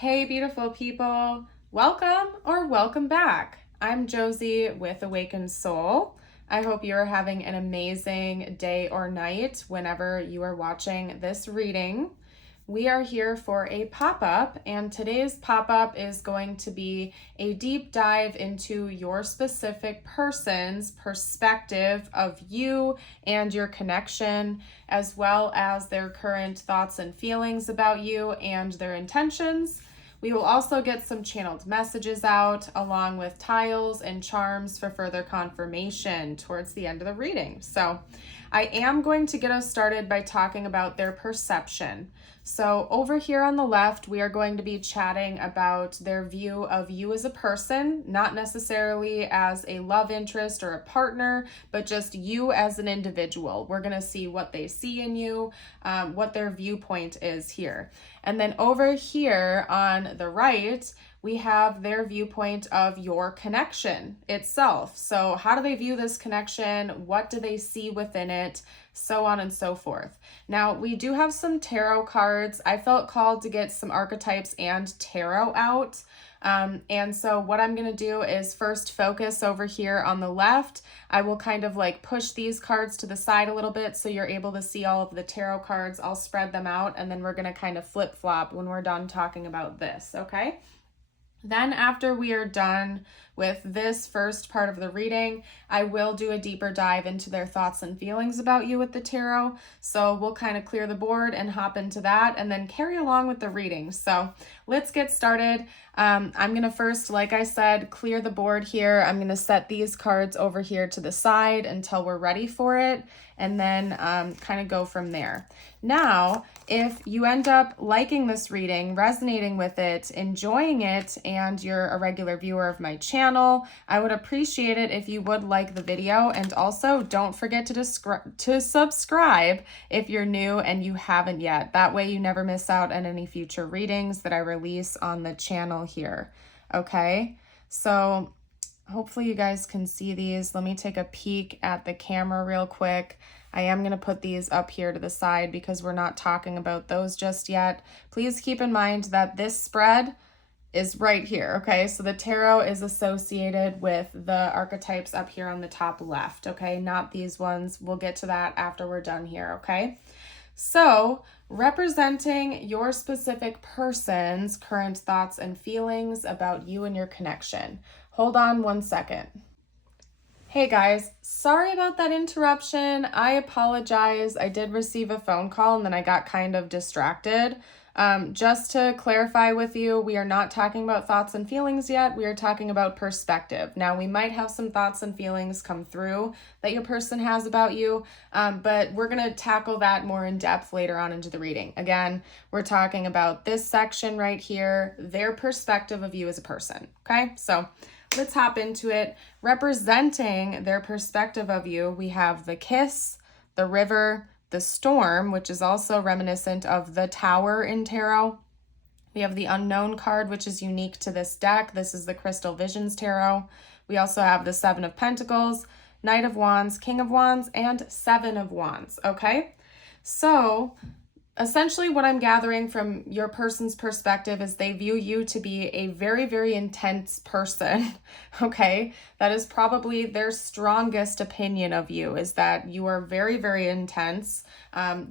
Hey, beautiful people. Welcome or welcome back. I'm Josie with Awakened Soul. I hope you are having an amazing day or night whenever you are watching this reading. We are here for a pop-up, and today's pop-up is going to be a deep dive into your specific person's perspective of you and your connection, as well as their current thoughts and feelings about you and their intentions. We will also get some channeled messages out along with tiles and charms for further confirmation towards the end of the reading. So I am going to get us started by talking about their perception. So over here on the left, we are going to be chatting about their view of you as a person, not necessarily as a love interest or a partner, but just you as an individual. We're going to see what they see in you, what their viewpoint is here. And then over here on the right, we have their viewpoint of your connection itself. So how do they view this connection? What do they see within it? So on and so forth. Now, we do have some tarot cards. I felt called to get some archetypes and tarot out. And so what I'm going to do is first focus over here on the left. I will kind of like push these cards to the side a little bit so you're able to see all of the tarot cards. I'll spread them out, and then we're going to kind of flip-flop when we're done talking about this, okay? Then after we are done with this first part of the reading, I will do a deeper dive into their thoughts and feelings about you with the tarot. So we'll kind of clear the board and hop into that and then carry along with the reading. So let's get started. I'm going to first, like I said, clear the board here. I'm going to set these cards over here to the side until we're ready for it, and then kind of go from there. Now, if you end up liking this reading, resonating with it, enjoying it, and you're a regular viewer of my channel, I would appreciate it if you would like the video, and also don't forget to subscribe if you're new and you haven't yet. That way you never miss out on any future readings that I release on the channel here. Okay, so hopefully you guys can see these. Let me take a peek at the camera real quick. I am going to put these up here to the side because we're not talking about those just yet. Please keep in mind that this spread is right here, okay? So the tarot is associated with the archetypes up here on the top left, okay? Not these ones. We'll get to that after we're done here, okay? So, representing your specific person's current thoughts and feelings about you and your connection. Hold on one second. Hey guys, sorry about that interruption. I apologize. I did receive a phone call and then I got kind of distracted. Just to clarify with you, we are not talking about thoughts and feelings yet. We are talking about perspective. Now, we might have some thoughts and feelings come through that your person has about you, but we're going to tackle that more in depth later on into the reading. Again, we're talking about this section right here, their perspective of you as a person, okay? So let's hop into it. Representing their perspective of you, we have the kiss, the river, the storm, which is also reminiscent of the tower in tarot. We have the unknown card, which is unique to this deck. This is the Crystal Visions Tarot. We also have the Seven of Pentacles, Knight of Wands, King of Wands, and Seven of Wands, okay? So essentially what I'm gathering from your person's perspective is they view you to be a very, very intense person, okay? That is probably their strongest opinion of you, is that you are very, very intense.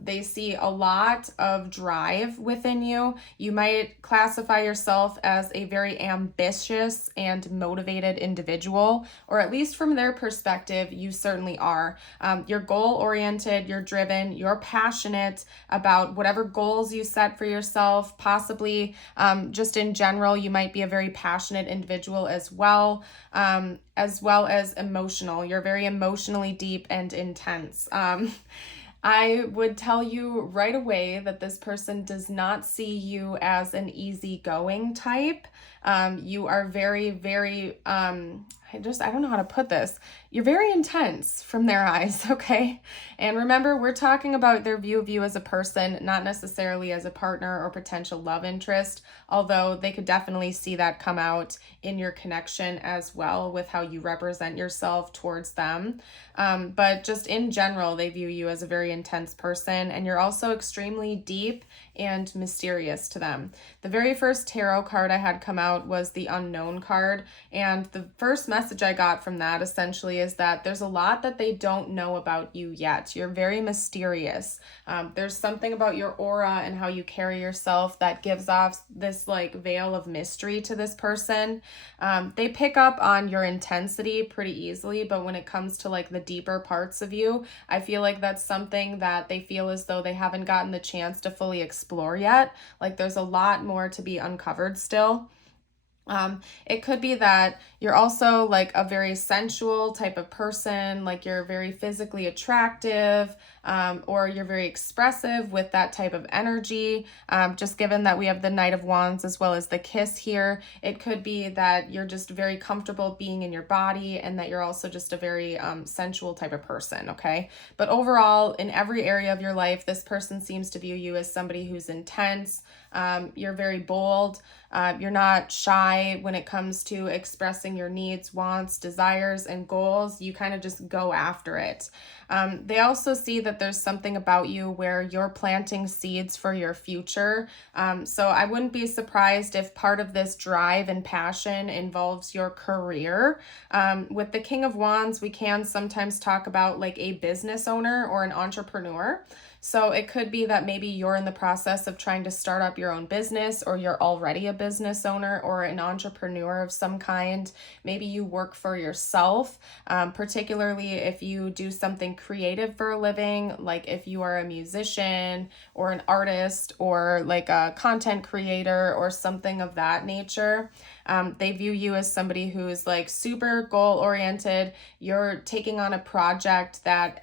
They see a lot of drive within you. You might classify yourself as a very ambitious and motivated individual, or at least from their perspective, you certainly are. You're goal-oriented, you're driven, you're passionate about whatever goals you set for yourself. Possibly just in general, you might be a very passionate individual as well as emotional. You're very emotionally deep and intense. I would tell you right away that this person does not see you as an easygoing type. You are very, very, I don't know how to put this. You're very intense from their eyes, okay? And remember, we're talking about their view of you as a person, not necessarily as a partner or potential love interest, although they could definitely see that come out in your connection as well with how you represent yourself towards them. But just in general, they view you as a very intense person, and you're also extremely deep and mysterious to them. The very first tarot card I had come out was the Unknown card, and the first message I got from that essentially is that there's a lot that they don't know about you yet. You're very mysterious. There's something about your aura and how you carry yourself that gives off this like veil of mystery to this person. They pick up on your intensity pretty easily, but when it comes to like the deeper parts of you, I feel like that's something that they feel as though they haven't gotten the chance to fully explore yet. Like there's a lot more to be uncovered still. It could be that you're also like a very sensual type of person, like you're very physically attractive, or you're very expressive with that type of energy. Just given that we have the Knight of Wands as well as the Kiss here, it could be that you're just very comfortable being in your body and that you're also just a very sensual type of person, okay? But overall, in every area of your life, this person seems to view you as somebody who's intense. You're very bold. You're not shy when it comes to expressing your needs, wants, desires, and goals. You kind of just go after it. They also see that there's something about you where you're planting seeds for your future. So I wouldn't be surprised if part of this drive and passion involves your career. With the King of Wands, we can sometimes talk about like a business owner or an entrepreneur. So it could be that maybe you're in the process of trying to start up your own business, or you're already a business owner or an entrepreneur of some kind. Maybe you work for yourself, particularly if you do something creative for a living, like if you are a musician or an artist or like a content creator or something of that nature. They view you as somebody who is like super goal oriented. You're taking on a project that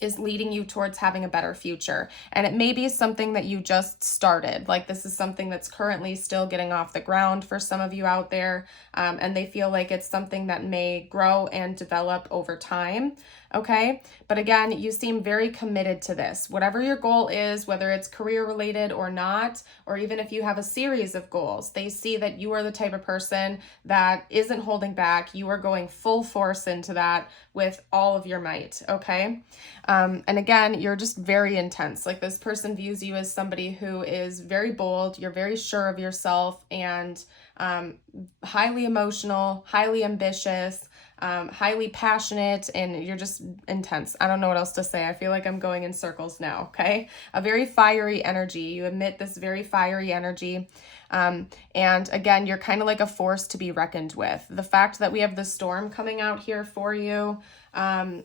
is leading you towards having a better future. And it may be something that you just started. Like this is something that's currently still getting off the ground for some of you out there. And they feel like it's something that may grow and develop over time. Okay. But again, you seem very committed to this. Whatever your goal is, whether it's career related or not, or even if you have a series of goals, they see that you are the type of person that isn't holding back. You are going full force into that with all of your might. Okay. And again, you're just very intense. Like this person views you as somebody who is very bold. You're very sure of yourself and highly emotional, highly ambitious, highly passionate, and you're just intense. I don't know what else to say. I feel like I'm going in circles now, okay? A very fiery energy. You emit this very fiery energy. And again, you're kind of like a force to be reckoned with. The fact that we have the Storm coming out here for you, and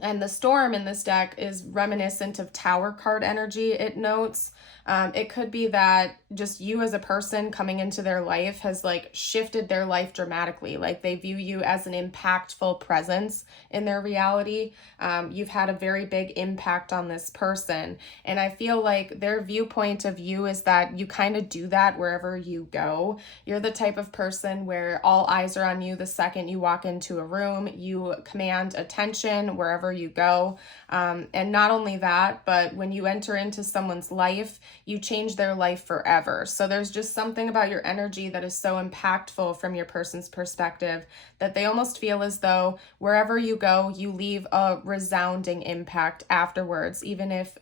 the Storm in this deck is reminiscent of Tower card energy, it notes. It could be that just you as a person coming into their life has like shifted their life dramatically. Like they view you as an impactful presence in their reality. You've had a very big impact on this person. And I feel like their viewpoint of you is that you kind of do that wherever you go. You're the type of person where all eyes are on you the second you walk into a room. You command attention wherever you go. And not only that, but when you enter into someone's life, you change their life forever. So there's just something about your energy that is so impactful from your person's perspective that they almost feel as though wherever you go, you leave a resounding impact afterwards, even if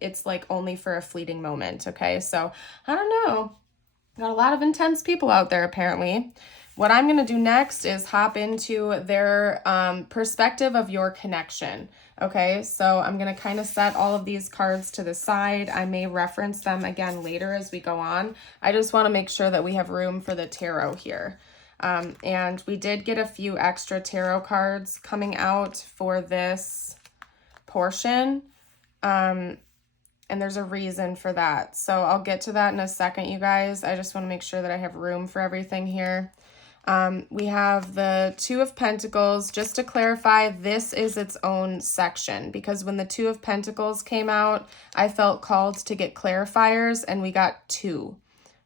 it's like only for a fleeting moment. Okay, so I don't know. Got a lot of intense people out there apparently. What I'm going to do next is hop into their perspective of your connection. Okay, so I'm going to kind of set all of these cards to the side. I may reference them again later as we go on. I just want to make sure that we have room for the tarot here. And we did get a few extra tarot cards coming out for this portion. And there's a reason for that. So I'll get to that in a second, you guys. I just want to make sure that I have room for everything here. We have the Two of Pentacles. Just to clarify, this is its own section because when the Two of Pentacles came out, I felt called to get clarifiers and we got two.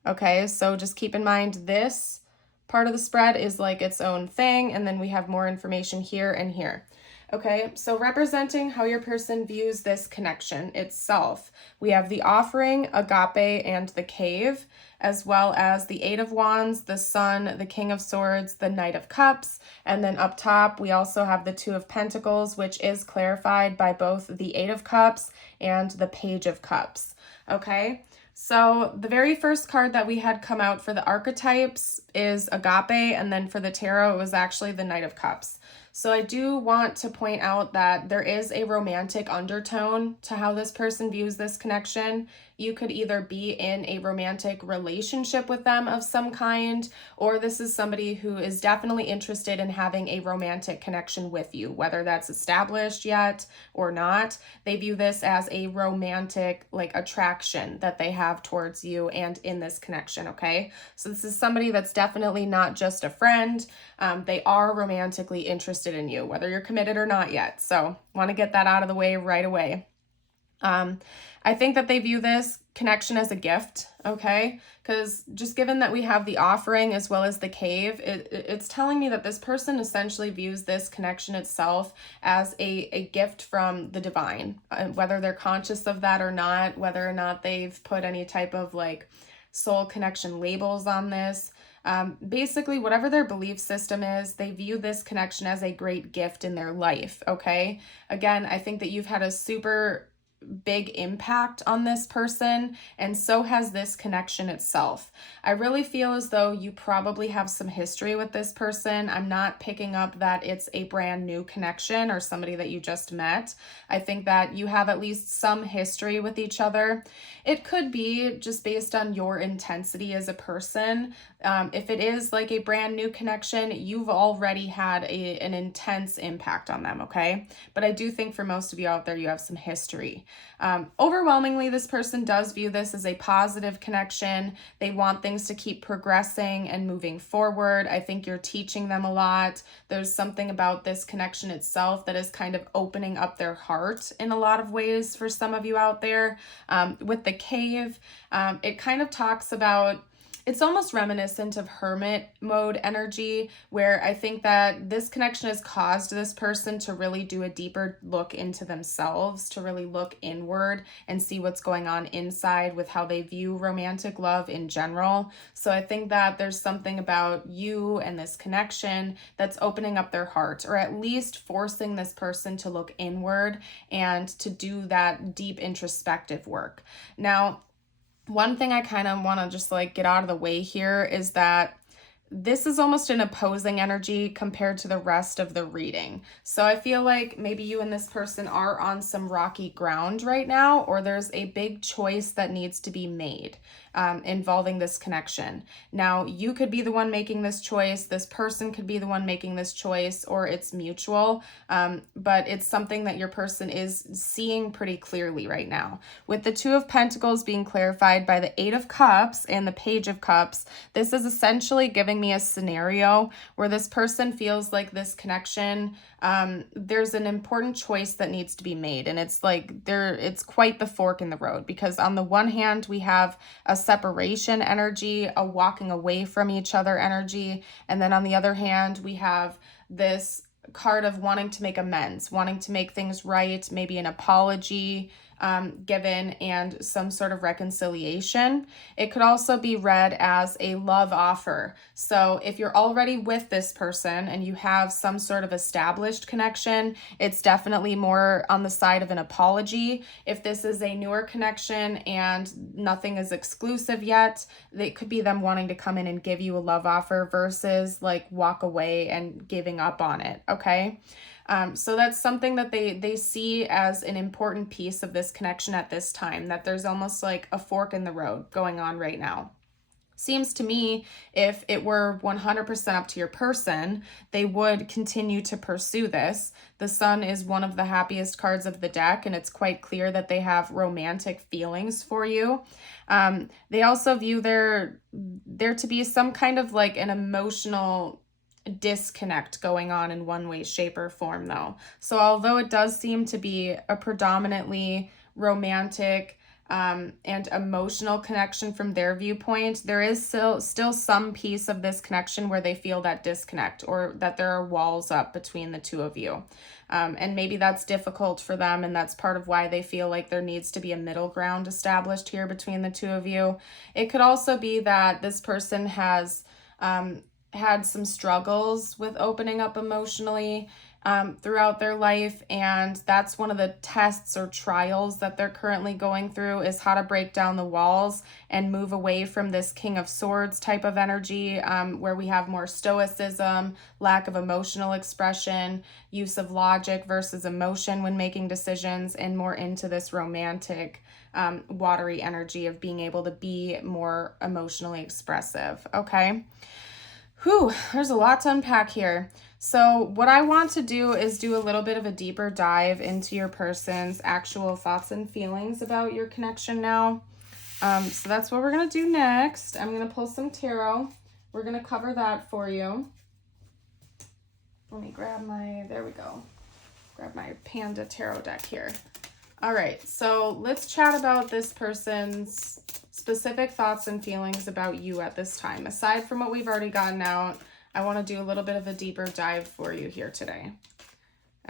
Okay, so just keep in mind this part of the spread is like its own thing, and then we have more information here and here. Okay, so representing how your person views this connection itself, we have the Offering, Agape, and the Cave, as well as the Eight of Wands, the Sun, the King of Swords, the Knight of Cups, and then up top we also have the Two of Pentacles, which is clarified by both the Eight of Cups and the Page of Cups. Okay, so the very first card that we had come out for the archetypes is Agape, and then for the tarot, it was actually the Knight of Cups. So I do want to point out that there is a romantic undertone to how this person views this connection. You could either be in a romantic relationship with them of some kind, or this is somebody who is definitely interested in having a romantic connection with you, whether that's established yet or not. They view this as a romantic attraction that they have towards you and in this connection, okay? So this is somebody that's definitely not just a friend. They are romantically interested in you, whether you're committed or not yet. So want to get that out of the way right away. I think that they view this connection as a gift, okay? Because just given that we have the offering as well as the cave, it's telling me that this person essentially views this connection itself as a gift from the divine, whether they're conscious of that or not, whether or not they've put any type of soul connection labels on this. Basically, whatever their belief system is, they view this connection as a great gift in their life, okay? Again, I think that you've had a super big impact on this person, and so has this connection itself. I really feel as though you probably have some history with this person. I'm not picking up that it's a brand new connection or somebody that you just met. I think that you have at least some history with each other. It could be just based on your intensity as a person. If it is a brand new connection, you've already had an intense impact on them, okay? But I do think for most of you out there, you have some history. Overwhelmingly, this person does view this as a positive connection. They want things to keep progressing and moving forward. I think you're teaching them a lot. There's something about this connection itself that is kind of opening up their heart in a lot of ways for some of you out there. With the cave, it kind of talks about, it's almost reminiscent of hermit mode energy, where I think that this connection has caused this person to really do a deeper look into themselves, to really look inward and see what's going on inside with how they view romantic love in general. So I think that there's something about you and this connection that's opening up their heart, or at least forcing this person to look inward and to do that deep introspective work. Now, one thing I kind of want to just get out of the way here is that this is almost an opposing energy compared to the rest of the reading. So I feel like maybe you and this person are on some rocky ground right now, or there's a big choice that needs to be made involving this connection. Now, you could be the one making this choice, this person could be the one making this choice, or it's mutual, but it's something that your person is seeing pretty clearly right now. With the Two of Pentacles being clarified by the Eight of Cups and the Page of Cups, this is essentially giving me a scenario where this person feels like this connection, there's an important choice that needs to be made, and it's it's quite the fork in the road, because on the one hand we have a separation energy, a walking away from each other energy, and then on the other hand we have this card of wanting to make amends, wanting to make things right, maybe an apology given and some sort of reconciliation. It could also be read as a love offer. So if you're already with this person and you have some sort of established connection, it's definitely more on the side of an apology. If this is a newer connection and nothing is exclusive yet, it could be them wanting to come in and give you a love offer versus walk away and giving up on it, okay? So that's something that they see as an important piece of this connection at this time, that there's almost like a fork in the road going on right now. Seems to me if it were 100% up to your person, they would continue to pursue this. The Sun is one of the happiest cards of the deck, and it's quite clear that they have romantic feelings for you. They also view there to be some kind of an emotional disconnect going on in one way, shape, or form, though. So although it does seem to be a predominantly romantic and emotional connection from their viewpoint, there is still some piece of this connection where they feel that disconnect, or that there are walls up between the two of you. And maybe that's difficult for them, and that's part of why they feel like there needs to be a middle ground established here between the two of you. It could also be that this person has had some struggles with opening up emotionally, throughout their life, and that's one of the tests or trials that they're currently going through, is how to break down the walls and move away from this King of Swords type of energy, where we have more stoicism, lack of emotional expression, use of logic versus emotion when making decisions, and more into this romantic watery energy of being able to be more emotionally expressive. Okay. Whew, there's a lot to unpack here. So what I want to do is do a little bit of a deeper dive into your person's actual thoughts and feelings about your connection now. So that's what we're going to do next. I'm going to pull some tarot. We're going to cover that for you. Let me grab there we go. Grab my Panda tarot deck here. All right, so let's chat about this person's specific thoughts and feelings about you at this time. Aside from what we've already gotten out, I want to do a little bit of a deeper dive for you here today.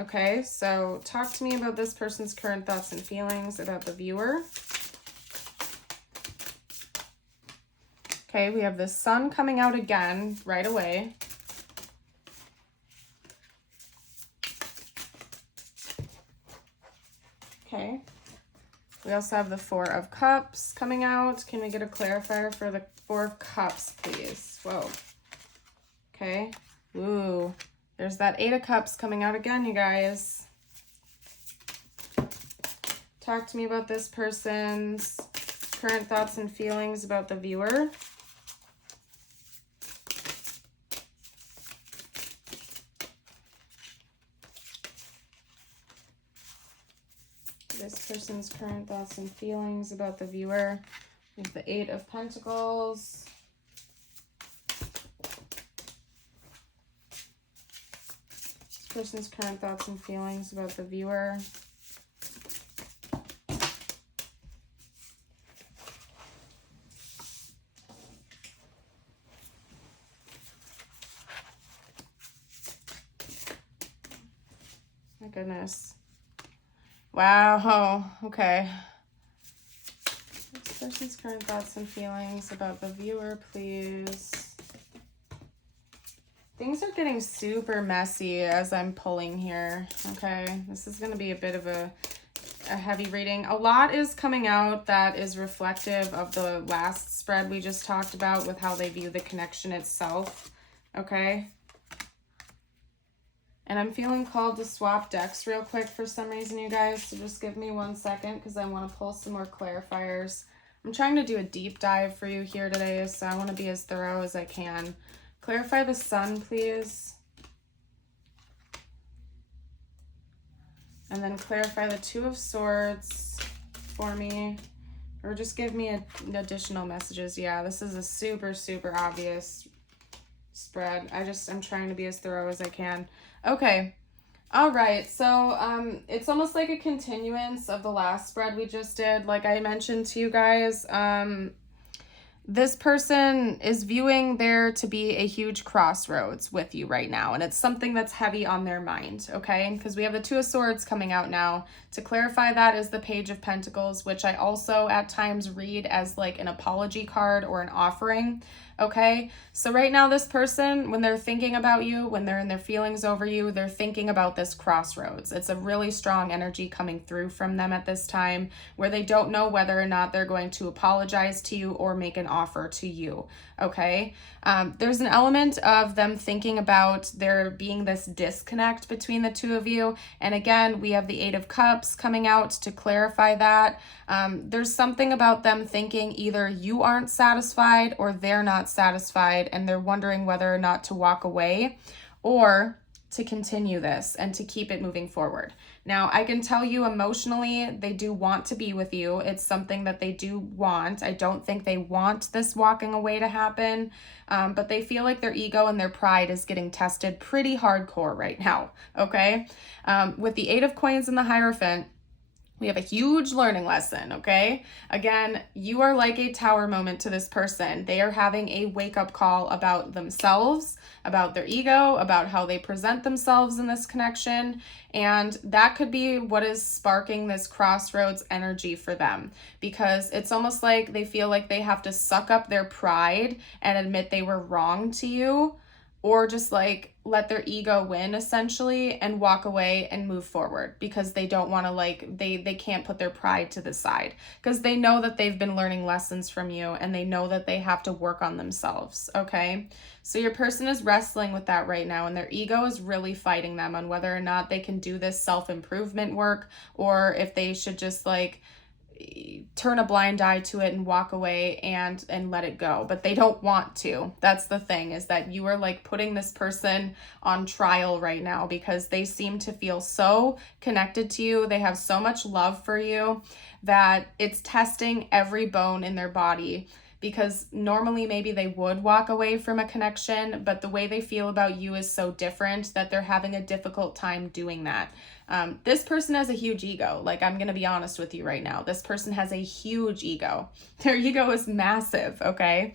Okay, so talk to me about this person's current thoughts and feelings about the viewer. Okay, we have the sun coming out again right away. Okay. We also have the Four of Cups coming out. Can we get a clarifier for the Four of Cups, please? Whoa. Okay. Ooh. There's that Eight of Cups coming out again, you guys. Talk to me about this person's current thoughts and feelings about the viewer. This person's current thoughts and feelings about the viewer. We have the Eight of Pentacles. This person's current thoughts and feelings about the viewer. My goodness. Wow, okay. This person's current thoughts and feelings about the viewer, please. Things are getting super messy as I'm pulling here, okay? This is going to be a bit of a heavy reading. A lot is coming out that is reflective of the last spread we just talked about with how they view the connection itself, okay? And I'm feeling called to swap decks real quick for some reason, you guys. So just give me 1 second because I want to pull some more clarifiers. I'm trying to do a deep dive for you here today, so I want to be as thorough as I can. Clarify the sun, please. And then clarify the Two of Swords for me. Or just give me additional messages. Yeah, this is a super, super obvious spread. I'm trying to be as thorough as I can. Okay. All right. So it's almost like a continuance of the last spread we just did. Like I mentioned to you guys, this person is viewing there to be a huge crossroads with you right now. And it's something that's heavy on their mind, okay? Because we have the Two of Swords coming out now. To clarify, that is the Page of Pentacles, which I also at times read as like an apology card or an offering, okay? So right now this person, when they're thinking about you, when they're in their feelings over you, they're thinking about this crossroads. It's a really strong energy coming through from them at this time where they don't know whether or not they're going to apologize to you or make an offer to you, okay? There's an element of them thinking about there being this disconnect between the two of you. And again, we have the Eight of Cups coming out to clarify that. There's something about them thinking either you aren't satisfied or they're not satisfied and they're wondering whether or not to walk away or to continue this and to keep it moving forward. Now, I can tell you emotionally, they do want to be with you. It's something that they do want. I don't think they want this walking away to happen, but they feel like their ego and their pride is getting tested pretty hardcore right now, okay? With the Eight of Coins and the Hierophant, we have a huge learning lesson, okay? Again, you are like a tower moment to this person. They are having a wake-up call about themselves, about their ego, about how they present themselves in this connection, and that could be what is sparking this crossroads energy for them, because it's almost like they feel like they have to suck up their pride and admit they were wrong to you or just like let their ego win essentially and walk away and move forward because they don't want to like, they can't put their pride to the side because they know that they've been learning lessons from you and they know that they have to work on themselves. Okay. So your person is wrestling with that right now and their ego is really fighting them on whether or not they can do this self-improvement work or if they should just like turn a blind eye to it and walk away and let it go. But they don't want to. That's the thing, is that you are like putting this person on trial right now because they seem to feel so connected to you. They have so much love for you that it's testing every bone in their body, because normally maybe they would walk away from a connection, but the way they feel about you is so different that they're having a difficult time doing that. This person has a huge ego. Like, I'm going to be honest with you right now. This person has a huge ego. Their ego is massive, okay?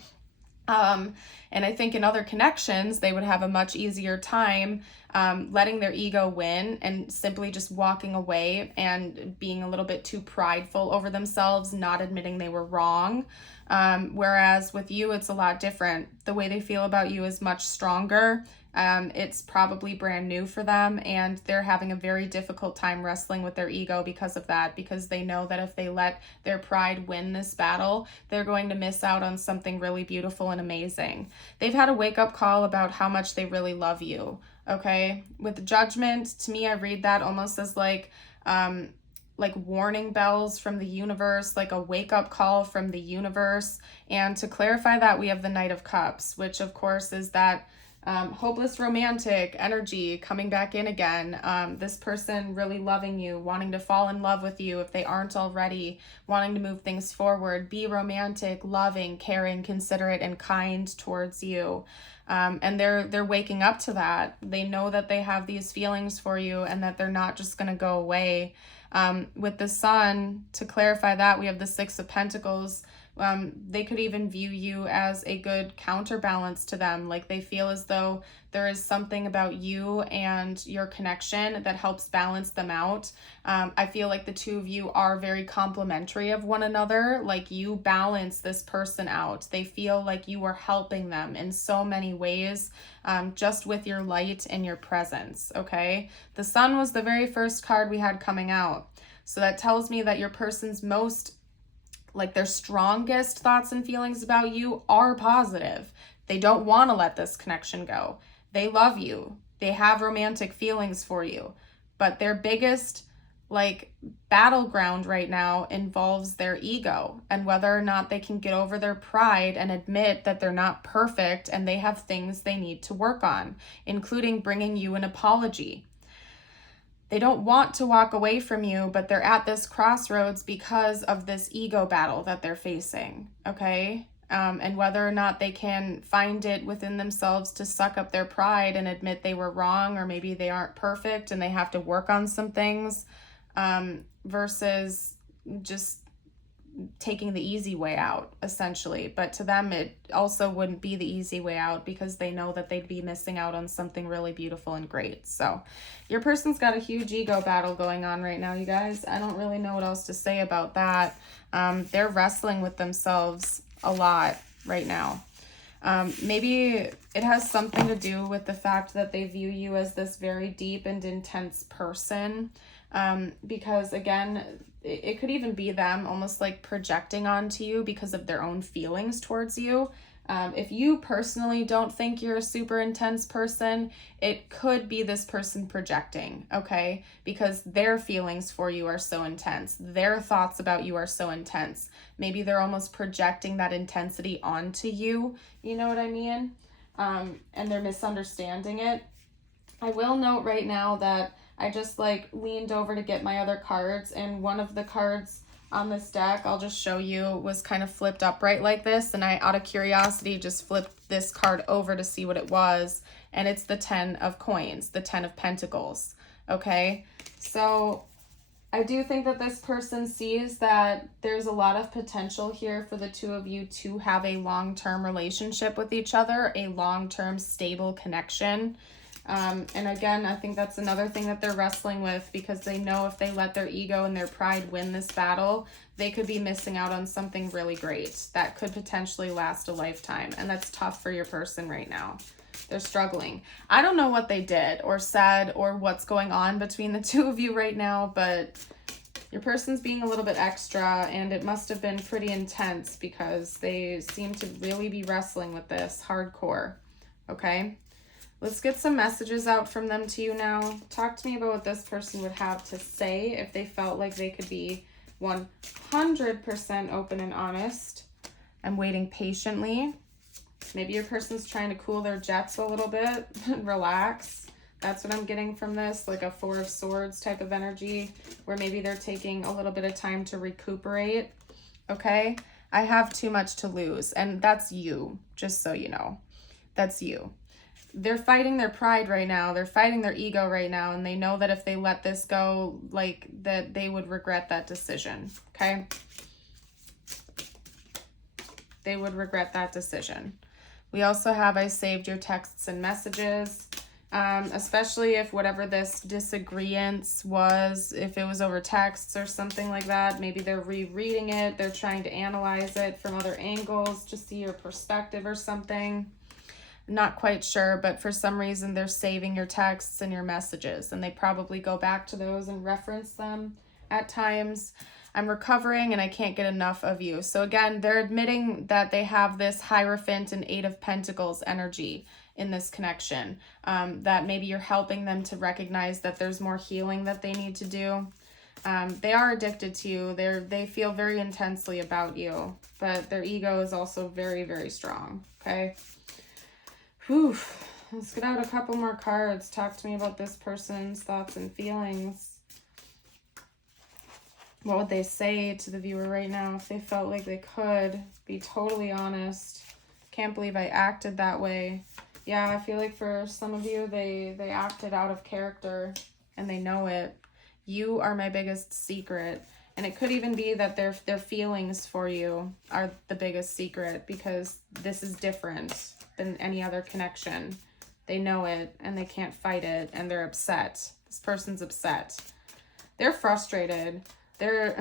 And I think in other connections, they would have a much easier time letting their ego win and simply just walking away and being a little bit too prideful over themselves, not admitting they were wrong. Whereas with you, it's a lot different. The way they feel about you is much stronger. It's probably brand new for them, and they're having a very difficult time wrestling with their ego because of that, because they know that if they let their pride win this battle, they're going to miss out on something really beautiful and amazing. They've had a wake-up call about how much they really love you, okay? With judgment, to me, I read that almost as like warning bells from the universe, like a wake-up call from the universe. And to clarify that, we have the Knight of Cups, which of course is that hopeless romantic energy coming back in again. This person really loving you, wanting to fall in love with you if they aren't already, wanting to move things forward, be romantic, loving, caring, considerate, and kind towards you. And they're waking up to that. They know that they have these feelings for you and that they're not just going to go away. With the Sun, to clarify that, we have the Six of Pentacles. They could even view you as a good counterbalance to them. Like, they feel as though there is something about you and your connection that helps balance them out. I feel like the two of you are very complementary of one another. Like, you balance this person out. They feel like you are helping them in so many ways, just with your light and your presence, okay? The Sun was the very first card we had coming out. So that tells me that your person's their strongest thoughts and feelings about you are positive. They don't want to let this connection go. They love you. They have romantic feelings for you. But their biggest battleground right now involves their ego and whether or not they can get over their pride and admit that they're not perfect and they have things they need to work on, including bringing you an apology. They don't want to walk away from you, but they're at this crossroads because of this ego battle that they're facing, okay? And whether or not they can find it within themselves to suck up their pride and admit they were wrong, or maybe they aren't perfect and they have to work on some things, versus just taking the easy way out, essentially. But to them, it also wouldn't be the easy way out because they know that they'd be missing out on something really beautiful and great. So your person's got a huge ego battle going on right now, you guys. I don't really know what else to say about that. They're wrestling with themselves a lot right now. Maybe it has something to do with the fact that they view you as this very deep and intense person. Because again, it could even be them almost like projecting onto you because of their own feelings towards you. If you personally don't think you're a super intense person, it could be this person projecting, okay? Because their feelings for you are so intense. Their thoughts about you are so intense. Maybe they're almost projecting that intensity onto you, you know what I mean? And they're misunderstanding it. I will note right now that I just leaned over to get my other cards, and one of the cards on this deck, I'll just show you, was kind of flipped upright like this, and I, out of curiosity, just flipped this card over to see what it was, and it's the 10 of coins, the 10 of pentacles, okay? So I do think that this person sees that there's a lot of potential here for the two of you to have a long-term relationship with each other, a long-term stable connection. And again, I think that's another thing that they're wrestling with, because they know if they let their ego and their pride win this battle, they could be missing out on something really great that could potentially last a lifetime. And that's tough for your person right now. They're struggling. I don't know what they did or said or what's going on between the two of you right now, but your person's being a little bit extra, and it must have been pretty intense because they seem to really be wrestling with this hardcore, okay? Let's get some messages out from them to you now. Talk to me about what this person would have to say if they felt like they could be 100% open and honest. I'm waiting patiently. Maybe your person's trying to cool their jets a little bit, relax. That's what I'm getting from this, like a Four of Swords type of energy, where maybe they're taking a little bit of time to recuperate, okay? I have too much to lose, and that's you, just so you know. That's you. They're fighting their pride right now. They're fighting their ego right now, and they know that if they let this go, like, that they would regret that decision, okay? They would regret that decision. We also have, I saved your texts and messages, especially if whatever this disagreement was, if it was over texts or something like that, maybe they're rereading it, they're trying to analyze it from other angles to see your perspective or something. Not quite sure, but for some reason they're saving your texts and your messages, and they probably go back to those and reference them at times. I'm recovering and I can't get enough of you. So again, they're admitting that they have this Hierophant and Eight of Pentacles energy in this connection, that maybe you're helping them to recognize that there's more healing that they need to do. They are addicted to you. They feel very intensely about you, but their ego is also very, very strong, okay? Whew. Let's get out a couple more cards. Talk to me about this person's thoughts and feelings. What would they say to the viewer right now if they felt like they could be totally honest? Can't believe I acted that way. Yeah, I feel like for some of you, they acted out of character and they know it. You are my biggest secret. And it could even be that their feelings for you are the biggest secret, because this is different than any other connection. They know it and they can't fight it, and they're upset. This person's upset. They're frustrated. They're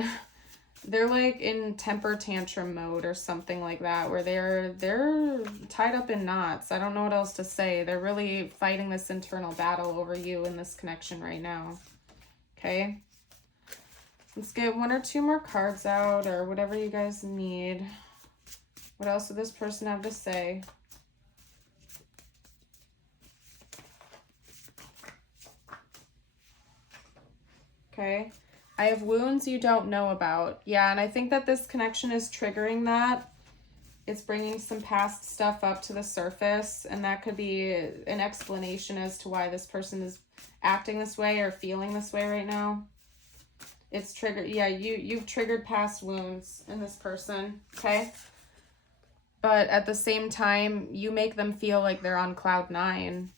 like in temper tantrum mode or something like that, where they're tied up in knots. I don't know what else to say. They're really fighting this internal battle over you in this connection right now. Okay? Let's get one or two more cards out, or whatever you guys need. What else would this person have to say? Okay. I have wounds you don't know about. Yeah, and I think that this connection is triggering that. It's bringing some past stuff up to the surface, and that could be an explanation as to why this person is acting this way or feeling this way right now. It's triggered. Yeah, you've triggered past wounds in this person, okay? But at the same time, you make them feel like they're on cloud 9.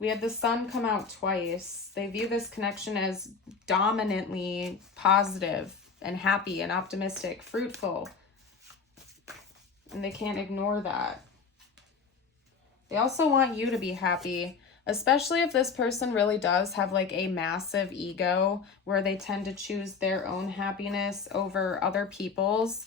We had the Sun come out twice. They view this connection as dominantly positive and happy and optimistic, fruitful. And they can't ignore that. They also want you to be happy, especially if this person really does have like a massive ego where they tend to choose their own happiness over other people's.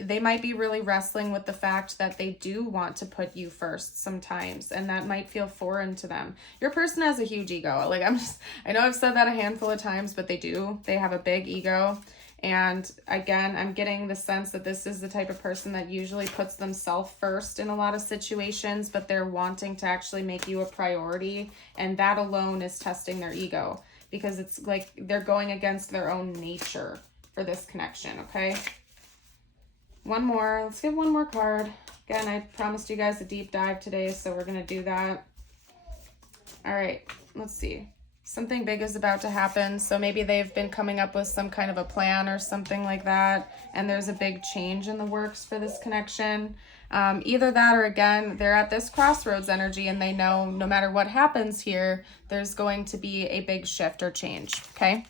They might be really wrestling with the fact that they do want to put you first sometimes, and that might feel foreign to them. Your person has a huge ego. Like, I know I've said that a handful of times, but they do. They have a big ego. And again, I'm getting the sense that this is the type of person that usually puts themselves first in a lot of situations, but they're wanting to actually make you a priority. And that alone is testing their ego, because it's like they're going against their own nature for this connection, okay? One more. Let's get one more card. Again, I promised you guys a deep dive today, so we're going to do that. All right, let's see. Something big is about to happen, so maybe they've been coming up with some kind of a plan or something like that, and there's a big change in the works for this connection. Either that, or again, they're at this crossroads energy, and they know no matter what happens here, there's going to be a big shift or change, okay?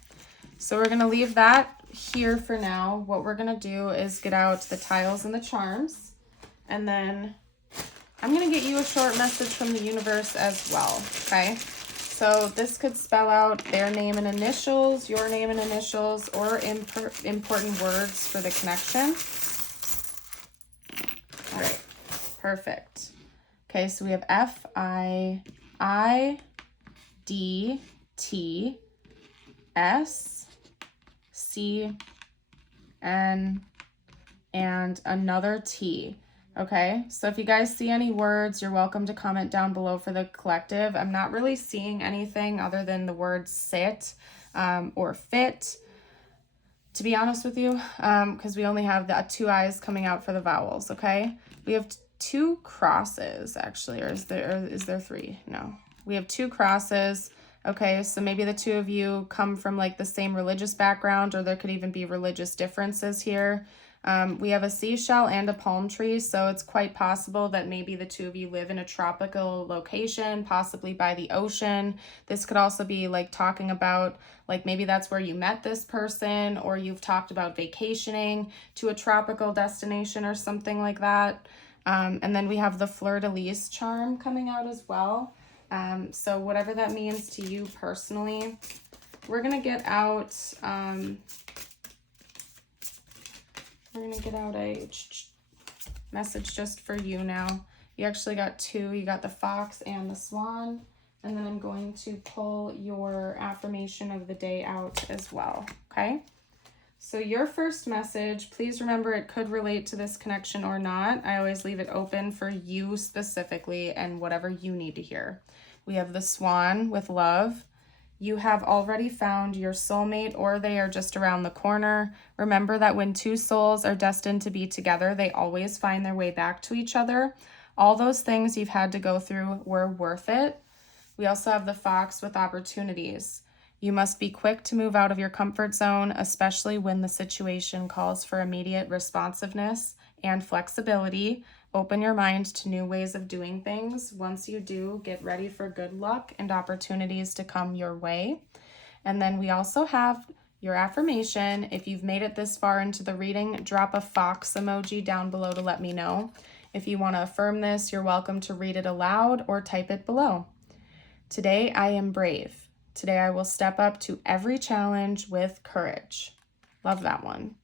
So we're going to leave that here for now. What we're going to do is get out the tiles and the charms, and then I'm going to get you a short message from the universe as well, okay? So this could spell out their name and initials, your name and initials, or important words for the connection. All right, perfect. Okay, so we have FIDTSCN and another T. Okay, so if you guys see any words, you're welcome to comment down below for the collective. I'm not really seeing anything other than the words sit or fit, to be honest with you, because we only have the 2 eyes coming out for the vowels, okay? We have 2 crosses, actually, or is there 3? No. We have 2 crosses. Okay, so maybe the 2 of you come from like the same religious background, or there could even be religious differences here. We have a seashell and a palm tree, so it's quite possible that maybe the 2 of you live in a tropical location, possibly by the ocean. This could also be like talking about, like maybe that's where you met this person, or you've talked about vacationing to a tropical destination or something like that. And then we have the fleur-de-lis charm coming out as well. So whatever that means to you personally, we're going to get out... we're going to get out a message just for you now. You actually got 2. You got the fox and the swan. And then I'm going to pull your affirmation of the day out as well. Okay? So your first message, please remember it could relate to this connection or not. I always leave it open for you specifically and whatever you need to hear. We have the swan with love. You have already found your soulmate, or they are just around the corner. Remember that when 2 souls are destined to be together, they always find their way back to each other. All those things you've had to go through were worth it. We also have the fox with opportunities. You must be quick to move out of your comfort zone, especially when the situation calls for immediate responsiveness and flexibility. Open your mind to new ways of doing things. Once you do, get ready for good luck and opportunities to come your way. And then we also have your affirmation. If you've made it this far into the reading, drop a fox emoji down below to let me know. If you want to affirm this, you're welcome to read it aloud or type it below. Today, I am brave. Today, I will step up to every challenge with courage. Love that one.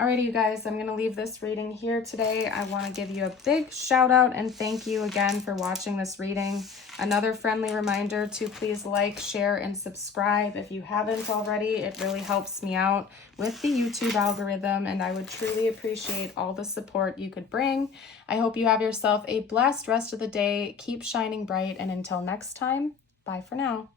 Alrighty, you guys, I'm going to leave this reading here today. I want to give you a big shout out and thank you again for watching this reading. Another friendly reminder to please like, share, and subscribe if you haven't already. It really helps me out with the YouTube algorithm, and I would truly appreciate all the support you could bring. I hope you have yourself a blessed rest of the day. Keep shining bright, and until next time, bye for now.